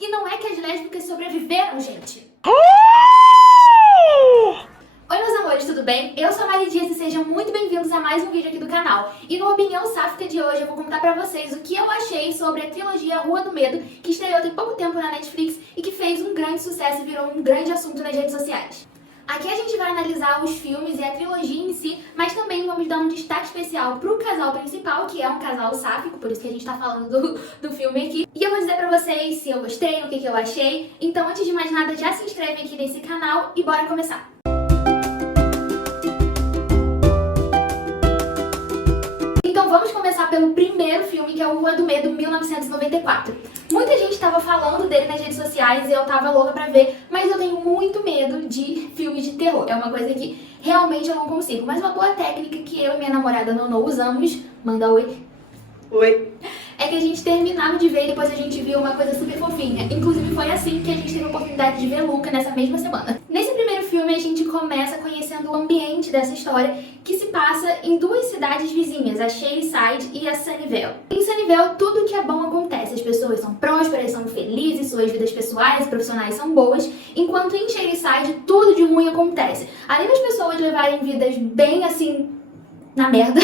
E não é que as lésbicas sobreviveram, gente. Oi, meus amores, tudo bem? Eu sou a Mari Dias e sejam muito bem-vindos a mais um vídeo aqui do canal. E no Opinião Sáfica de hoje eu vou contar pra vocês o que eu achei sobre a trilogia Rua do Medo, que estreou tem pouco tempo na Netflix e que fez um grande sucesso e virou um grande assunto nas redes sociais. Aqui a gente vai analisar os filmes e a trilogia em si, mas também vamos dar um destaque especial pro casal principal, que é um casal sáfico, por isso que a gente tá falando do filme aqui. E eu vou dizer pra vocês se eu gostei, o que eu achei. Então, antes de mais nada, já se inscreve aqui nesse canal e bora começar! Então vamos começar pelo primeiro filme, que é o Rua do Medo, 1994. Muita gente tava falando dele nas redes sociais e eu tava louca pra ver, mas eu tenho muito medo de filmes de terror. É uma coisa que realmente eu não consigo. Mas uma boa técnica que eu e minha namorada Nono usamos, manda oi. Oi. É que a gente terminava de ver e depois a gente viu uma coisa super fofinha. Inclusive foi assim que a gente teve a oportunidade de ver Luca nessa mesma semana. Nesse primeiro filme a gente começa conhecendo o ambiente dessa história, que se passa em duas cidades vizinhas, a Shadyside e a Sunnyvale. Em Sunnyvale tudo que é bom acontece, as pessoas são prósperas, são felizes, suas vidas pessoais e profissionais são boas, enquanto em Shadyside tudo de ruim acontece. Além das pessoas levarem vidas bem assim, na merda,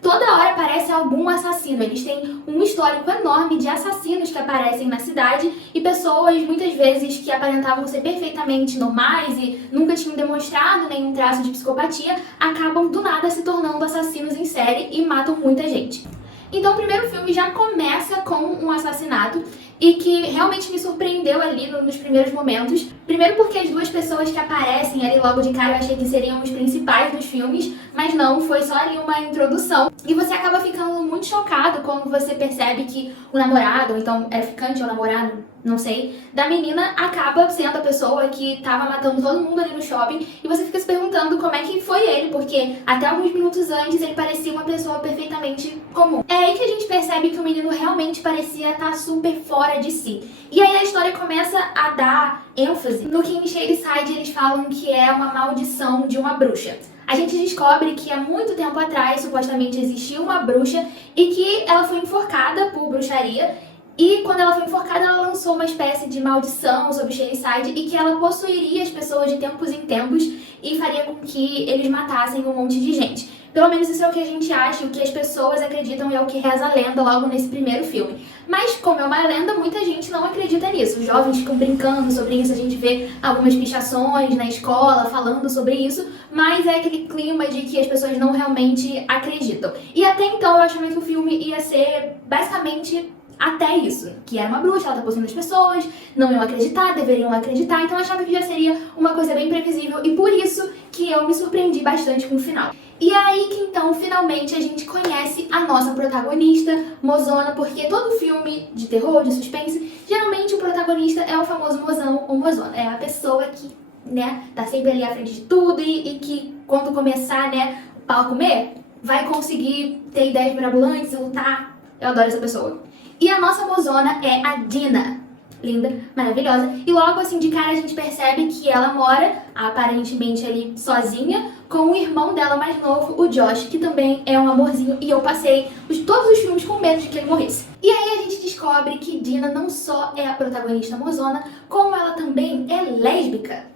toda hora aparece algum assassino. Eles têm um histórico enorme de assassinos que aparecem na cidade e pessoas, muitas vezes, que aparentavam ser perfeitamente normais e nunca tinham demonstrado nenhum traço de psicopatia, acabam do nada se tornando assassinos em série e matam muita gente. Então o primeiro filme já começa com um assassinato e que realmente me surpreendeu ali nos primeiros momentos. Primeiro porque as duas pessoas que aparecem ali logo de cara eu achei que seriam os principais dos filmes, mas não, foi só ali uma introdução. E você acaba ficando muito chocado quando você percebe que o namorado, ou então é ficante ou namorado, não sei, da menina acaba sendo a pessoa que tava matando todo mundo ali no shopping e você fica se perguntando como é que foi ele, porque até alguns minutos antes ele parecia uma pessoa perfeitamente comum. É aí que a gente percebe que o menino realmente parecia estar super fora de si. E aí a história começa a dar ênfase no que em Shadyside eles falam que é uma maldição de uma bruxa. A gente descobre que há muito tempo atrás supostamente existiu uma bruxa e que ela foi enforcada por bruxaria. E quando ela foi enforcada, ela lançou uma espécie de maldição sobre Shadyside e que ela possuiria as pessoas de tempos em tempos e faria com que eles matassem um monte de gente. Pelo menos isso é o que a gente acha, o que as pessoas acreditam e é o que reza a lenda logo nesse primeiro filme. Mas como é uma lenda, muita gente não acredita nisso. Os jovens ficam brincando sobre isso, a gente vê algumas pichações na escola falando sobre isso, mas é aquele clima de que as pessoas não realmente acreditam. E até então eu achava que o filme ia ser basicamente até isso, que era uma bruxa, ela tá possuindo as pessoas, não iam acreditar, deveriam acreditar, então eu achava que já seria uma coisa bem previsível e por isso que eu me surpreendi bastante com o final. E é aí que então, finalmente, a gente conhece a nossa protagonista, Mozona, porque todo filme de terror, de suspense, geralmente o protagonista é o famoso mozão ou mozona, é a pessoa que, né, tá sempre ali à frente de tudo e que quando começar, né, o pau a comer, vai conseguir ter ideias mirabolantes e lutar. Eu adoro essa pessoa. E a nossa mozona é a Dina. Linda, maravilhosa. E logo assim de cara a gente percebe que ela mora, aparentemente ali sozinha, com o irmão dela mais novo, o Josh, que também é um amorzinho. E eu passei todos os filmes com medo de que ele morresse. E aí a gente descobre que Dina não só é a protagonista mozona, como ela também é lésbica.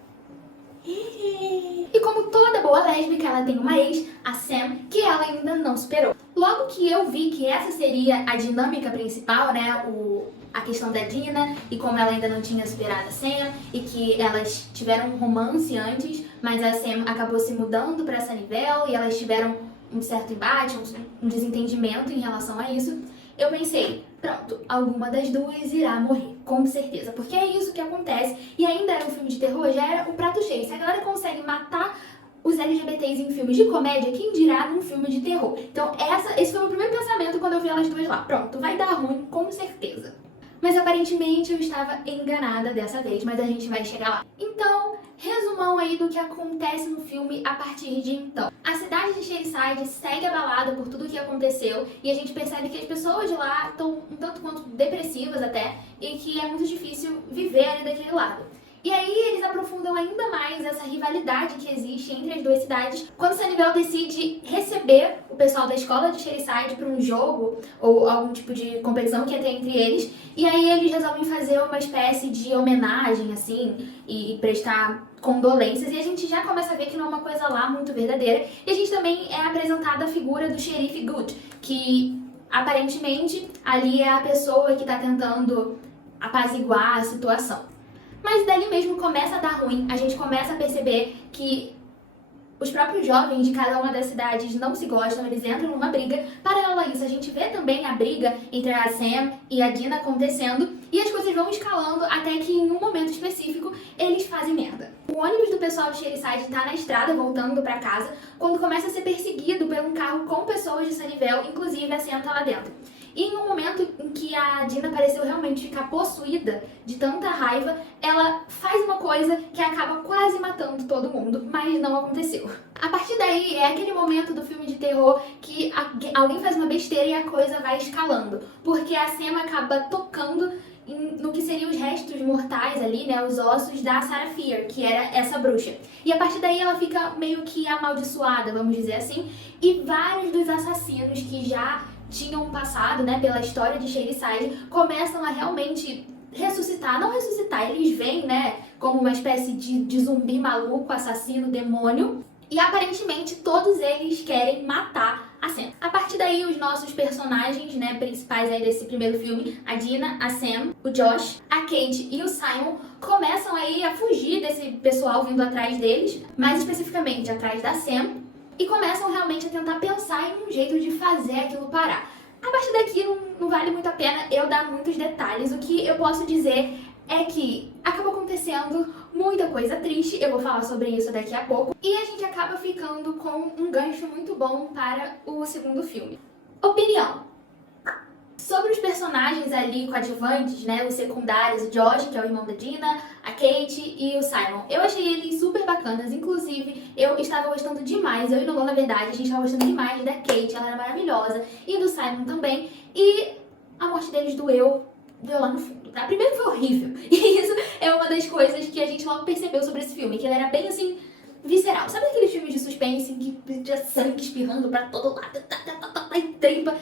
E como toda boa lésbica, ela tem uma ex, a Sam, que ela ainda não superou. Logo que eu vi que essa seria a dinâmica principal, né, a questão da Dina e como ela ainda não tinha superado a Sam e que elas tiveram um romance antes, mas a Sam acabou se mudando pra Sunnyvale e elas tiveram um certo embate, um desentendimento em relação a isso. Eu pensei, pronto, alguma das duas irá morrer, com certeza, porque é isso que acontece. E ainda era um filme de terror, já era um prato cheio. Se a galera consegue matar os LGBTs em filmes de comédia, quem dirá num filme de terror? Então esse foi o meu primeiro pensamento quando eu vi elas duas lá. Pronto, vai dar ruim, com certeza. Mas aparentemente eu estava enganada dessa vez, mas a gente vai chegar lá. Então, resumão aí do que acontece no filme a partir de então. A cidade de Shadyside segue abalada por tudo o que aconteceu e a gente percebe que as pessoas de lá estão um tanto quanto depressivas até e que é muito difícil viver ali daquele lado. E aí eles aprofundam ainda mais essa rivalidade que existe entre as duas cidades quando Sunnyvale decide receber o pessoal da escola de Shadyside para um jogo ou algum tipo de competição que ia ter entre eles. E aí eles resolvem fazer uma espécie de homenagem, assim, e prestar condolências. E a gente já começa a ver que não é uma coisa lá muito verdadeira. E a gente também é apresentada a figura do xerife Good, que aparentemente ali é a pessoa que está tentando apaziguar a situação. Mas dali mesmo começa a dar ruim, a gente começa a perceber que os próprios jovens de cada uma das cidades não se gostam, eles entram numa briga. Paralelo a isso, a gente vê também a briga entre a Sam e a Dina acontecendo e as coisas vão escalando até que em um momento específico eles fazem merda. O ônibus do pessoal de Shadyside tá na estrada voltando pra casa quando começa a ser perseguido por um carro com pessoas de Sunnyvale, inclusive a Sam tá lá dentro. E em um momento em que a Dina pareceu realmente ficar possuída de tanta raiva, ela faz uma coisa que acaba quase matando todo mundo, mas não aconteceu. A partir daí é aquele momento do filme de terror que alguém faz uma besteira e a coisa vai escalando, porque a Sam acaba tocando no que seriam os restos mortais ali, né, os ossos da Sarah Fier, que era essa bruxa. E a partir daí ela fica meio que amaldiçoada, vamos dizer assim, e vários dos assassinos que já tinham passado, né, pela história de Shadyside, começam a realmente ressuscitar, não ressuscitar, eles vêm, né, como uma espécie de zumbi maluco, assassino, demônio, e aparentemente todos eles querem matar a Sam. A partir daí, os nossos personagens, né, principais aí desse primeiro filme, a Dina, a Sam, o Josh, a Kate e o Simon, começam aí a fugir desse pessoal vindo atrás deles, mais especificamente atrás da Sam, e começam realmente a tentar pensar em um jeito de fazer aquilo parar. A partir daqui não vale muito a pena eu dar muitos detalhes. O que eu posso dizer é que acabou acontecendo muita coisa triste, eu vou falar sobre isso daqui a pouco, e a gente acaba ficando com um gancho muito bom para o segundo filme. Opinião. Sobre os personagens ali coadjuvantes, né, os secundários, o Josh, que é o irmão da Dina, a Kate e o Simon. Eu achei eles super bacanas, inclusive eu estava gostando demais, eu e Nolan, na verdade, a gente estava gostando demais da Kate, ela era maravilhosa, e do Simon também, e a morte deles doeu lá no fundo, tá? Primeiro foi horrível, e isso é uma das coisas que a gente logo percebeu sobre esse filme, que ele era bem assim, visceral. Sabe aqueles filmes de suspense que tinha sangue espirrando pra todo lado, e tripa?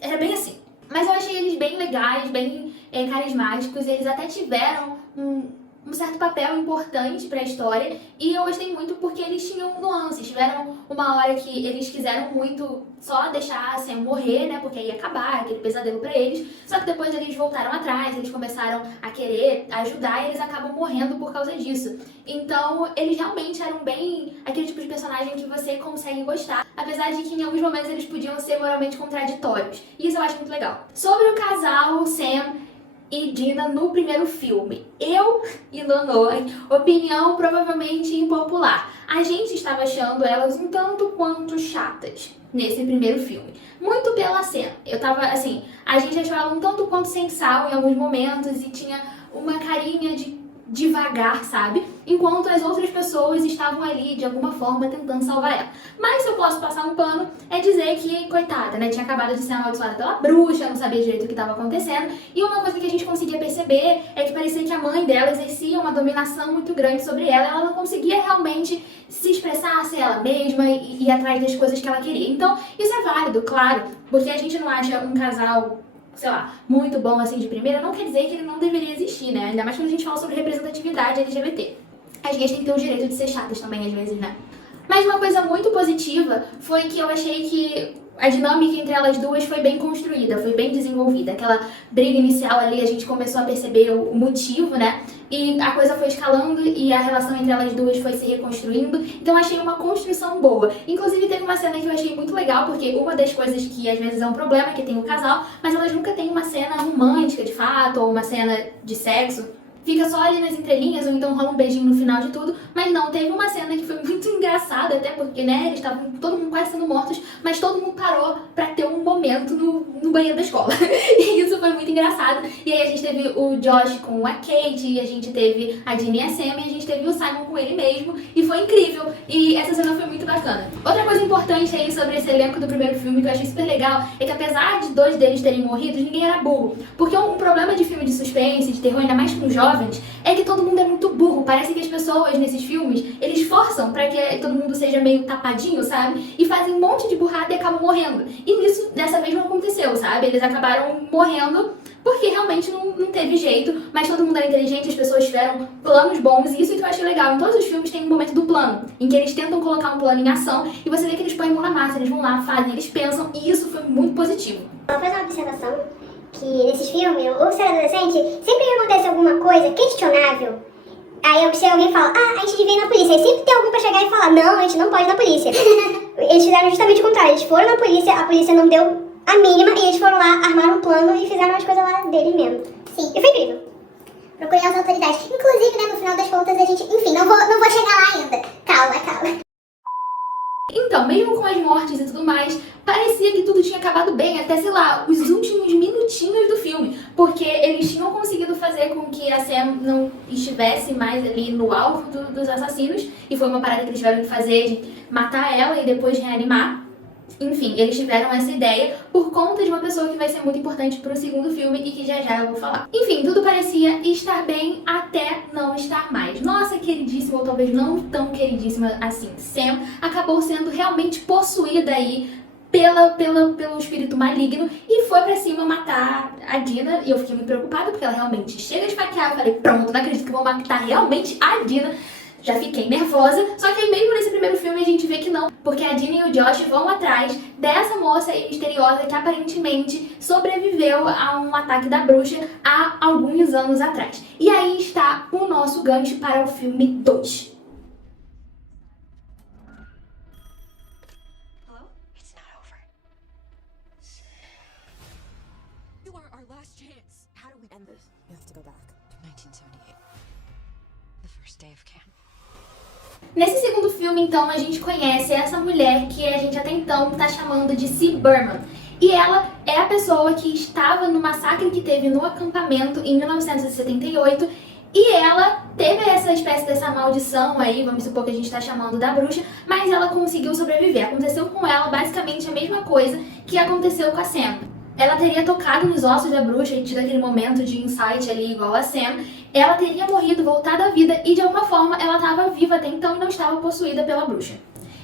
Era bem assim. Mas eu achei eles bem legais, bem carismáticos, eles até tiveram um certo papel importante pra história, e eu gostei muito porque eles tinham nuances. Tiveram uma hora que eles quiseram muito só deixar a Sam morrer, né, porque ia acabar aquele pesadelo pra eles, só que depois eles voltaram atrás, eles começaram a querer ajudar e eles acabam morrendo por causa disso. Então eles realmente eram bem aquele tipo de personagem que você consegue gostar, apesar de que em alguns momentos eles podiam ser moralmente contraditórios, e isso eu acho muito legal. Sobre o casal Sam e Dina no primeiro filme, eu e Nonoa, opinião provavelmente impopular, a gente estava achando elas um tanto quanto chatas nesse primeiro filme, muito pela cena. Eu tava assim, a gente achou ela um tanto quanto sem sal em alguns momentos e tinha uma carinha de devagar, sabe? Enquanto as outras pessoas estavam ali de alguma forma tentando salvar ela. Mas se eu posso passar um pano, é dizer que, coitada, né? Tinha acabado de ser amaldiçoada pela bruxa, não sabia direito o que estava acontecendo. E uma coisa que a gente conseguia perceber é que parecia que a mãe dela exercia uma dominação muito grande sobre ela. Ela não conseguia realmente se expressar, ser ela mesma e ir atrás das coisas que ela queria. Então, isso é válido, claro, porque a gente não acha um casal, sei lá, muito bom assim de primeira, não quer dizer que ele não deveria existir, né? Ainda mais quando a gente fala sobre representatividade LGBT. As gays têm que ter o direito de ser chatas também, às vezes, né? Mas uma coisa muito positiva foi que eu achei que a dinâmica entre elas duas foi bem construída, foi bem desenvolvida. Aquela briga inicial ali, a gente começou a perceber o motivo, né? E a coisa foi escalando e a relação entre elas duas foi se reconstruindo. Então eu achei uma construção boa. Inclusive teve uma cena que eu achei muito legal, porque uma das coisas que às vezes é um problema é que tem o casal, mas elas nunca têm uma cena romântica de fato, ou uma cena de sexo. Fica só ali nas entrelinhas, ou então rola um beijinho no final de tudo. Mas não, teve uma cena que foi muito engraçada, até porque, né, eles estavam todo mundo quase sendo mortos, mas todo mundo parou pra ter um momento no banheiro da escola. E isso foi muito engraçado. E aí a gente teve o Josh com a Kate, e a gente teve a Dina e a Sam, e a gente teve o Simon com ele mesmo, e foi incrível. E essa cena foi muito bacana. Outra coisa importante aí sobre esse elenco do primeiro filme que eu achei super legal, é que apesar de dois deles terem morrido, ninguém era burro. Porque um problema de filme de suspense, de terror, ainda mais com jovens, jovens é que todo mundo é muito burro. Parece que as pessoas nesses filmes, eles forçam pra que todo mundo seja meio tapadinho, sabe? E fazem um monte de burrada e acabam morrendo. E nisso, dessa vez, não aconteceu, sabe? Eles acabaram morrendo porque realmente não teve jeito, mas todo mundo era inteligente, as pessoas tiveram planos bons, e isso que eu achei legal. Em todos os filmes tem um momento do plano, em que eles tentam colocar um plano em ação, e você vê que eles põem a mão na massa, eles vão lá, fazem, eles pensam, e isso foi muito positivo. Ela faz uma observação que nesses filmes, ou ser adolescente, sempre que acontece alguma coisa questionável, aí chega alguém e fala, a gente devia ir na polícia. Aí sempre tem alguém pra chegar e falar, não, a gente não pode ir na polícia. Eles fizeram justamente o contrário, eles foram na polícia, a polícia não deu a mínima, e eles foram lá, armaram um plano e fizeram as coisas lá dele mesmo. Sim, e foi incrível. Procurei as autoridades. Inclusive, né, no final das contas, a gente... Enfim, não vou chegar lá ainda. Calma. Então, mesmo com as mortes e tudo mais, parecia que tudo tinha acabado bem, até, sei lá, os últimos minutinhos do filme. Porque eles tinham conseguido fazer com que a Sam não estivesse mais ali no alvo dos assassinos. E foi uma parada que eles tiveram que fazer, de matar ela e depois reanimar. Enfim, eles tiveram essa ideia por conta de uma pessoa que vai ser muito importante pro segundo filme e que já eu vou falar. Enfim, tudo parecia estar bem até não estar mais. Nossa queridíssima, ou talvez não tão queridíssima assim, Sam acabou sendo realmente possuída aí pelo espírito maligno e foi pra cima matar a Dina. E eu fiquei muito preocupada porque ela realmente chega a esfaquear. Eu falei, pronto, não acredito que vou matar realmente a Dina. Já fiquei nervosa, só que aí mesmo nesse primeiro filme a gente vê que não, porque a Dina e o Josh vão atrás dessa moça aí misteriosa que aparentemente sobreviveu a um ataque da bruxa há alguns anos atrás. E aí está o nosso gancho para o filme 2. Hello? It's not over. You are our last chance. How do we end this? You have to go back to 1978. The first day of camp. Nesse segundo filme, então, a gente conhece essa mulher que a gente até então tá chamando de C. Berman. E ela é a pessoa que estava no massacre que teve no acampamento em 1978. E ela teve essa espécie dessa maldição aí, vamos supor que a gente tá chamando da bruxa, mas ela conseguiu sobreviver. Aconteceu com ela basicamente a mesma coisa que aconteceu com a Sam. Ela teria tocado nos ossos da bruxa e tido aquele momento de insight ali igual a Sam. Ela teria morrido, voltado à vida e de alguma forma ela estava viva até então e não estava possuída pela bruxa.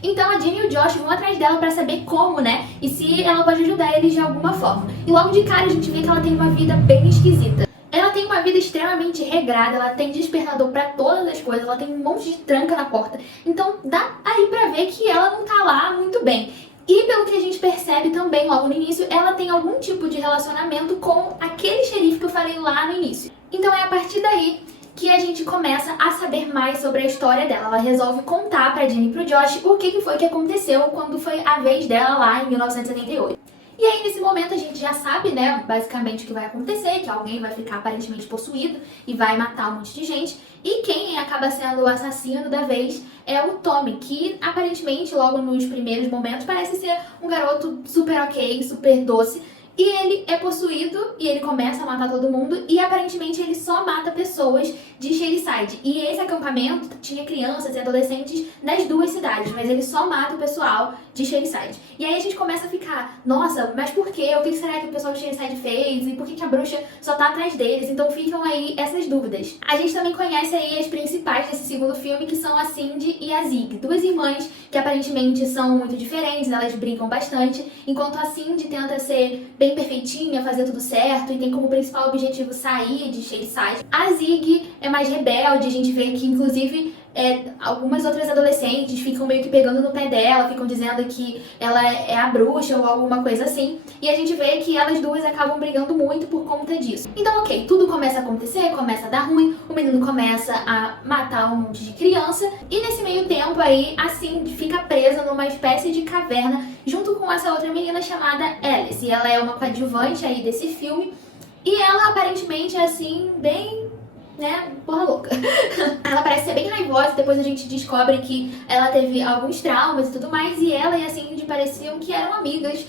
Então a Dina e o Josh vão atrás dela pra saber como, né? E se ela pode ajudar eles de alguma forma. E logo de cara a gente vê que ela tem uma vida bem esquisita. Ela tem uma vida extremamente regrada, ela tem despertador pra todas as coisas, ela tem um monte de tranca na porta. Então dá aí pra ver que ela não tá lá muito bem. E pelo que a gente percebe também logo no início, ela tem algum tipo de relacionamento com aquele xerife que eu falei lá no início. Então é a partir daí que a gente começa a saber mais sobre a história dela. Ela resolve contar pra Dina e pro Josh o que foi que aconteceu quando foi a vez dela lá em 1978. E aí, nesse momento, a gente já sabe, né, basicamente o que vai acontecer, que alguém vai ficar aparentemente possuído e vai matar um monte de gente. E quem acaba sendo o assassino da vez é o Tommy, que aparentemente, logo nos primeiros momentos, parece ser um garoto super ok, super doce. E ele é possuído e ele começa a matar todo mundo e aparentemente ele só mata pessoas de Shadyside. E esse acampamento tinha crianças e adolescentes das duas cidades, mas ele só mata o pessoal de Shadyside. E aí a gente começa a ficar, nossa, mas por quê? O que será que o pessoal de Shadyside fez? E por que a bruxa só tá atrás deles? Então ficam aí essas dúvidas. A gente também conhece aí as principais desse segundo filme, que são a Cindy e a Zig, duas irmãs que aparentemente são muito diferentes, elas brincam bastante, enquanto a Cindy tenta ser bem perfeitinha, fazer tudo certo e tem como principal objetivo sair de Shadyside. A Zig é mais rebelde, a gente vê que inclusive algumas outras adolescentes ficam meio que pegando no pé dela, ficam dizendo que ela é a bruxa ou alguma coisa assim, e a gente vê que elas duas acabam brigando muito por conta disso. Então ok, tudo começa a acontecer, começa a dar ruim, o menino começa a matar um monte de criança, e nesse meio tempo aí, a Cindy fica presa numa espécie de caverna junto com essa outra menina chamada Alice, e ela é uma coadjuvante aí desse filme, e ela aparentemente é assim, bem, né, porra louca. Ela parece ser bem raivosa, depois a gente descobre que ela teve alguns traumas e tudo mais, e ela e a Cindy pareciam que eram amigas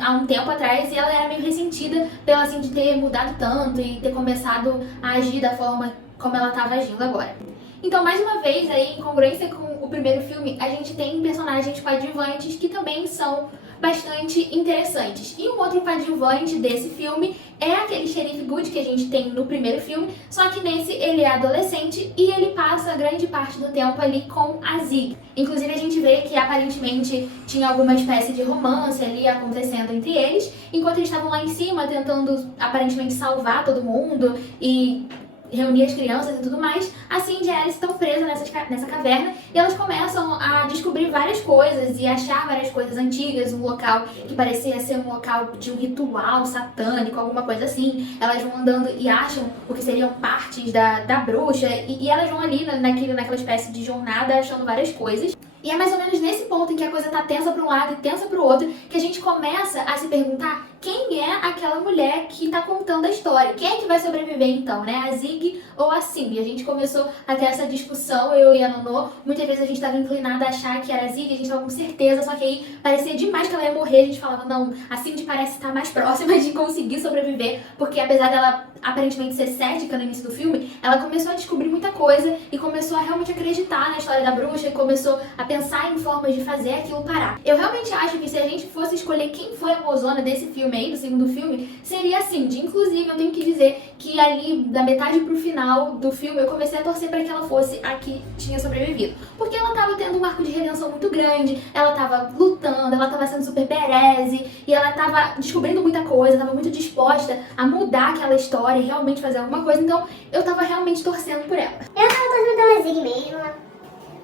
há um tempo atrás, e ela era meio ressentida pela Cindy ter mudado tanto e ter começado a agir da forma como ela estava agindo agora. Então, mais uma vez, aí, em congruência com o primeiro filme, a gente tem personagens coadjuvantes que também são bastante interessantes. E um outro coadjuvante desse filme é aquele xerife Good que a gente tem no primeiro filme, só que nesse ele é adolescente e ele passa grande parte do tempo ali com a Zig. Inclusive a gente vê que aparentemente tinha alguma espécie de romance ali acontecendo entre eles, enquanto eles estavam lá em cima tentando aparentemente salvar todo mundo e reunir as crianças e tudo mais. A Cindy e a Alice estão presas nessa caverna e elas começam a descobrir várias coisas e achar várias coisas antigas, um local que parecia ser um local de um ritual satânico, alguma coisa assim. Elas vão andando e acham o que seriam partes da bruxa e elas vão ali naquela espécie de jornada achando várias coisas. E é mais ou menos nesse ponto em que a coisa tá tensa pra um lado e tensa pro outro que a gente começa a se perguntar quem é aquela mulher que tá contando a história. Quem é que vai sobreviver então, né? A Zig ou a Cindy? A gente começou a ter essa discussão, eu e a Nonô. Muitas vezes a gente tava inclinada a achar que era a Zig, a gente tava com certeza, só que aí parecia demais que ela ia morrer. A gente falava, não, a Cindy parece estar mais próxima de conseguir sobreviver, porque apesar dela aparentemente ser cética no início do filme, ela começou a descobrir muita coisa e começou a realmente acreditar na história da bruxa e começou a pensar em formas de fazer aquilo parar. Eu realmente acho que se a gente fosse escolher quem foi a mozona desse filme aí, do segundo filme, seria a Cindy. Inclusive, eu tenho que dizer que ali, da metade pro final do filme, eu comecei a torcer pra que ela fosse a que tinha sobrevivido. Porque ela tava tendo um arco de redenção muito grande, ela tava lutando, ela tava sendo super bereze, e ela tava descobrindo muita coisa, tava muito disposta a mudar aquela história e realmente fazer alguma coisa, então eu tava realmente torcendo por ela. Eu tava torcendo pela Zig mesmo.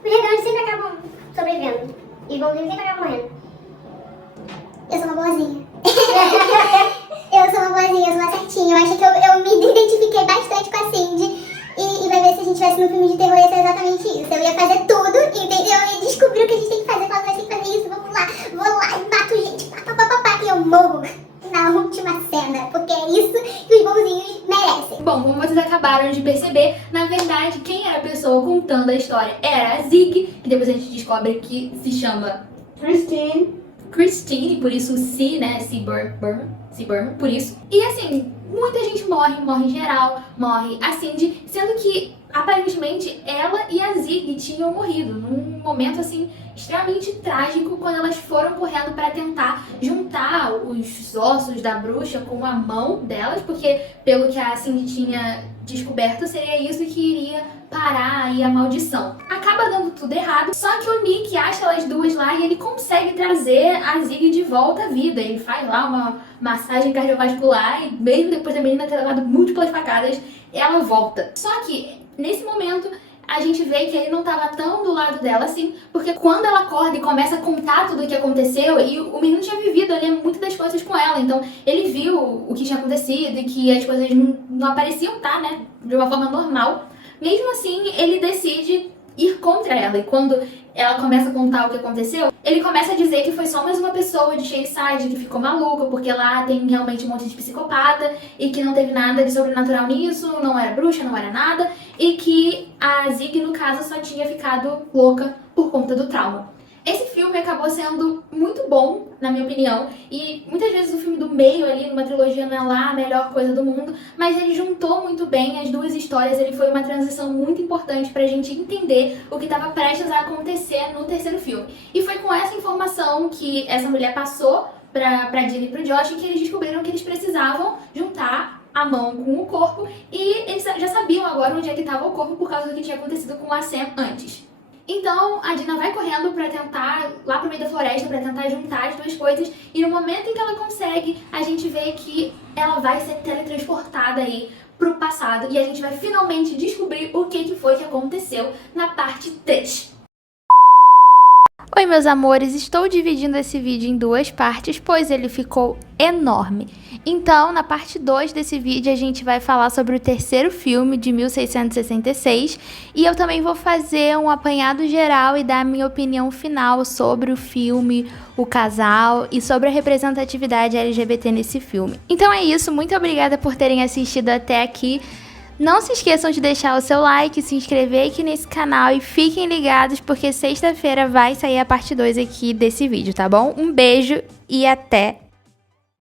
Os rebeldes sempre acabam sobrevivendo. E os bonzinhos sempre acabam morrendo. Eu sou uma boazinha. Eu sou uma boazinha, eu sou uma certinha. Eu acho que eu me identifiquei bastante com a Cindy. E vai ver se a gente tivesse no filme de terror ia ser exatamente isso. Eu ia fazer tudo, entendeu? Eu ia descobrir o que a gente tem que fazer. Falar, nós tem que fazer isso, vamos lá, vou lá e mato gente. E eu morro na última cena. Porque é isso que os bonzinhos merecem. Bom, como vocês acabaram de perceber, na verdade, quem era a pessoa contando a história era a Zig, que depois a gente descobre que se chama Christine, por isso C, né? C. Burman, por isso. E assim, muita gente morre em geral, morre a Cindy, sendo que aparentemente ela e a Zig tinham morrido num momento assim extremamente trágico quando elas foram correndo para tentar juntar os ossos da bruxa com a mão delas, porque pelo que a Cindy tinha descoberto seria isso que iria parar aí a maldição. Acaba dando tudo errado, só que o Nick acha elas duas lá e ele consegue trazer a Zig de volta à vida. Ele faz lá uma massagem cardiovascular e mesmo depois da menina ter levado múltiplas facadas, ela volta. Só que nesse momento a gente vê que ele não estava tão do lado dela assim, porque quando ela acorda e começa a contar tudo o que aconteceu, e o menino tinha vivido ali muitas das coisas com ela, então ele viu o que tinha acontecido e que as coisas não pareciam estar, né, de uma forma normal. Mesmo assim, ele decide ir contra ela, e quando ela começa a contar o que aconteceu, ele começa a dizer que foi só mais uma pessoa de Shadyside que ficou maluca, porque lá tem realmente um monte de psicopata e que não teve nada de sobrenatural nisso, não era bruxa, não era nada, e que a Zig, no caso, só tinha ficado louca por conta do trauma. Esse filme acabou sendo muito bom, na minha opinião, e muitas vezes o filme do meio ali, numa trilogia, não é lá a melhor coisa do mundo, mas ele juntou muito bem as duas histórias, ele foi uma transição muito importante pra gente entender o que estava prestes a acontecer no terceiro filme. E foi com essa informação que essa mulher passou pra Jill e pro Josh que eles descobriram que eles precisavam juntar a mão com o corpo, e eles já sabiam agora onde é que estava o corpo por causa do que tinha acontecido com a Sam antes. Então a Dina vai correndo pra tentar, lá pro meio da floresta, pra tentar juntar as duas coisas, e no momento em que ela consegue, a gente vê que ela vai ser teletransportada aí pro passado, e a gente vai finalmente descobrir o que foi que aconteceu na parte 3. Oi meus amores, estou dividindo esse vídeo em duas partes, pois ele ficou enorme. Então, na parte 2 desse vídeo, a gente vai falar sobre o terceiro filme de 1666, e eu também vou fazer um apanhado geral e dar a minha opinião final sobre o filme, o casal e sobre a representatividade LGBT nesse filme. Então é isso, muito obrigada por terem assistido até aqui. Não se esqueçam de deixar o seu like, se inscrever aqui nesse canal e fiquem ligados porque sexta-feira vai sair a parte 2 aqui desse vídeo, tá bom? Um beijo e até!